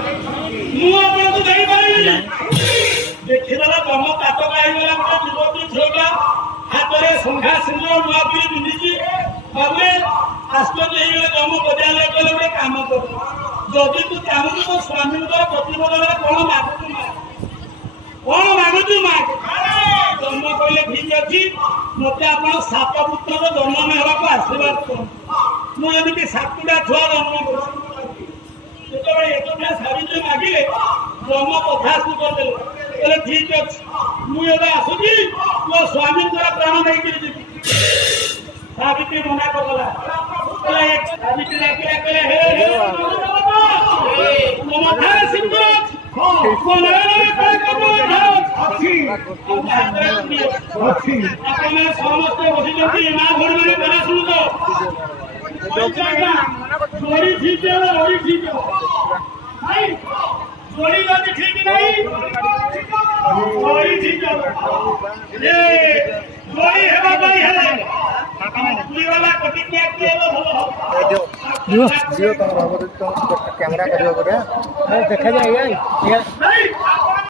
ମୁଁ ଆପଣଙ୍କୁ ଦେଇପାରିବି ଦେଖିଦେଲା ତମ କାଟ ପାଇଗଲା ଗୋଟେ ଯୁବତୀ ଝିଅଟା ହାତରେ ଶଙ୍ଖା ସିନ୍ଦୁର ନୂଆ ପିଢ଼ି ପିନ୍ଧିଛି ଭାବେ ଆଶ୍ଚର୍ଯ୍ୟ ହେଇଗଲେ ତମ ବଜାରରେ କହିଲେ ଗୋଟେ କାମ କର ଯଦି ତୁ ଚାହୁଁଛୁ ମୋ ସ୍ୱାମୀଙ୍କର ପ୍ରତିବଦଳରେ କଣ ମାଗୁଛୁ ଜନ୍ମ କହିଲେ ଠିକ ଅଛି ମତେ ଆପଣ 7 ପୁତ୍ରର ଜନ୍ମ ହେବାକୁ ଆଶୀର୍ବାଦ କରନ୍ତୁ ମୁଁ ଏମିତି 7ଟା ଛୁଆ ଜନ୍ମ କରୁଛି ଯେତେବେଳେ ଏକଥା ସାବିତ୍ରୀ ମାଗିଲେ ବ୍ରହ୍ମ କଥାକୁ କରିଦେଲେ କହିଲେ ଠିକ ଅଛି ମୁଁ ଏବେ ଆସୁଛି ମୋ ସ୍ୱାମୀଙ୍କର ପ୍ରାଣ ନେଇକିରି ଯିବି ସାବିତ୍ରୀ ମନା କରିଦେଲା ସାବିତ୍ରୀ ଡାକିଲା କହିଲେ ହେ ସମସ୍ତେ ବସିଛନ୍ତି ମା ଭଉଣୀ ମାନେ କଥା ଶୁଣୁଛ जोड़ी ठीक है जोड़ी ठीक है नहीं जोड़ी वाली ठीक नहीं जोड़ी ठीक है ये जोड़ी है बाबा है पुली वाला कोटी के जियो तो कैमरा करियो तो क्या देखा जाएगा नहीं